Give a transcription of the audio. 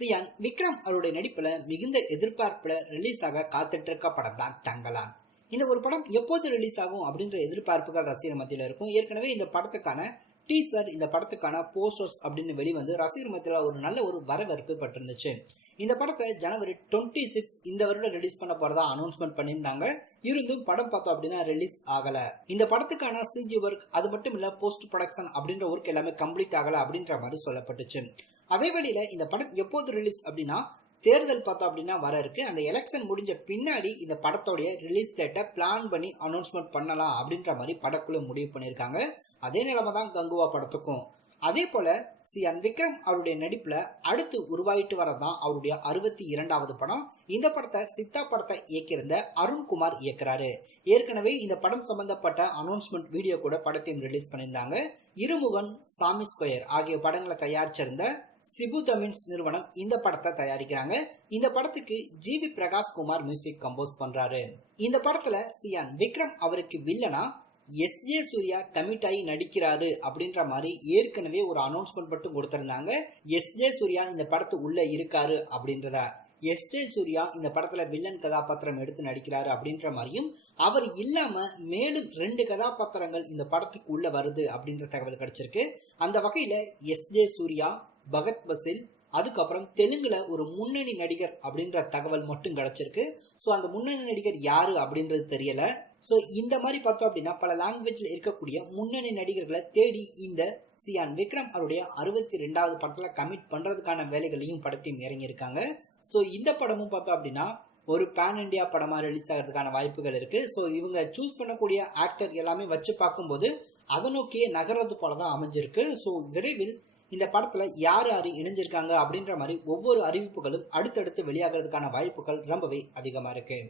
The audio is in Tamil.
சியான் விக்ரம் அவருடைய நடிப்புல மிகுந்த எதிர்பார்ப்புல ரிலீஸ் ஆக காத்துட்டு இருக்க படம் தான் தங்கலான். இந்த ஒரு படம் எப்போது ரிலீஸ் ஆகும் அப்படின்ற எதிர்பார்ப்புகள் ரசிகர் மத்தியில இருக்கும். ஏற்கனவே இந்த படத்துக்கான டீசர், இந்த படத்துக்கான போஸ்டர்ஸ் அப்படின்னு வெளிவந்து ரசிகர் மத்தியில ஒரு நல்ல ஒரு வரவேற்பு பெற்றிருந்துச்சு. இந்த படத்தை ஜனவரி 26 இந்த வருடம் ரிலீஸ் பண்ண போறதா அனௌன்ஸ்மெண்ட் பண்ணியிருந்தாங்க. இருந்தும் படம் பார்த்தோம் அப்படின்னா ரிலீஸ் ஆகல. இந்த படத்துக்கான சிஜி ஒர்க், அது மட்டும் இல்ல போஸ்ட் ப்ரொடக்ஷன் அப்படின்ற ஒர்க் எல்லாமே கம்ப்ளீட் ஆகல அப்படின்ற மாதிரி சொல்லப்பட்டுச்சு. அதே வழியில இந்த படம் எப்போது ரிலீஸ் அப்படின்னா தேர்தல் பார்த்தோம் அப்படின்னா வர இருக்கு. அந்த எலெக்ஷன் முடிஞ்ச பின்னாடி இந்த படத்தோடைய ரிலீஸ் டேட்டை பிளான் பண்ணி அனௌன்ஸ்மெண்ட் பண்ணலாம் அப்படின்ற மாதிரி படக்குழு முடிவு பண்ணியிருக்காங்க. அதே நிலைமை தான் கங்குவா படத்துக்கும். அதே போல சியான் விக்ரம் அவருடைய நடிப்புல அடுத்து உருவாயிட்டு வரதான் அவருடைய 62வது படம். இந்த படத்தை சித்தா படத்தை இயக்கியிருந்த அருண்குமார் இயக்குறாரு. ஏற்கனவே இந்த படம் சம்பந்தப்பட்ட அனௌன்ஸ்மெண்ட் வீடியோ கூட படத்தையும் ரிலீஸ் பண்ணியிருந்தாங்க. இருமுகன், சாமி ஸ்கொயர் ஆகிய படங்களை தயாரிச்சிருந்த சிபு தமின்ஸ் நிறுவனம் இந்த படத்தை தயாரிக்கிறாங்க. இந்த படத்துக்கு ஜிவி பிரகாஷ் குமார் மியூசிக் கம்போஸ் பண்றாரு. இந்த படத்துல சியான் விக்ரம் அவருக்கு வில்லனா எஸ்ஜே சூர்யா கமிட் ஆகி நடிக்கிறாரு அப்படின்ற மாதிரி ஏற்கனவே ஒரு அனௌன்ஸ்மெண்ட் மட்டும் கொடுத்திருந்தாங்க. எஸ்ஜே சூர்யா இந்த படத்து உள்ள இருக்காரு அப்படின்றத, எஸ்ஜே சூர்யா இந்த படத்துல வில்லன் கதாபாத்திரம் எடுத்து நடிக்கிறாரு அப்படின்ற மாதிரியும், அவர் இல்லாம மேலும் 2 கதாபாத்திரங்கள் இந்த படத்துக்கு உள்ள வருது அப்படின்ற தகவல் கிடைச்சிருக்கு. அந்த வகையில எஸ்ஜே சூர்யா, பகத் பசில், அதுக்கப்புறம் தெலுங்குல ஒரு முன்னணி நடிகர் அப்படின்ற தகவல் மட்டும் கிடைச்சிருக்கு. ஸோ அந்த முன்னணி நடிகர் யாரு அப்படின்றது தெரியல. ஸோ இந்த மாதிரி பார்த்தோம் அப்படின்னா பல லாங்குவேஜ்ல இருக்கக்கூடிய முன்னணி நடிகர்களை தேடி இந்த சியான் விக்ரம் அவருடைய 62வது படத்துல கமிட் பண்றதுக்கான வேலைகளையும் படத்தையும் இறங்கியிருக்காங்க. ஸோ இந்த படமும் பார்த்தோம் அப்படின்னா ஒரு பேன் இண்டியா படமா ரிலீஸ் ஆகிறதுக்கான வாய்ப்புகள் இருக்கு. ஸோ இவங்க சூஸ் பண்ணக்கூடிய ஆக்டர் எல்லாமே வச்சு பார்க்கும்போது அதை நோக்கியே நகர்றது போலதான் அமைஞ்சிருக்கு. ஸோ விரைவில் இந்த படத்துல யார் இணைஞ்சிருக்காங்க அப்படின்ற மாதிரி ஒவ்வொரு அறிவிப்புகளும் அடுத்தடுத்து வெளியாகிறதுக்கான வாய்ப்புகள் ரொம்பவே அதிகமா இருக்கு.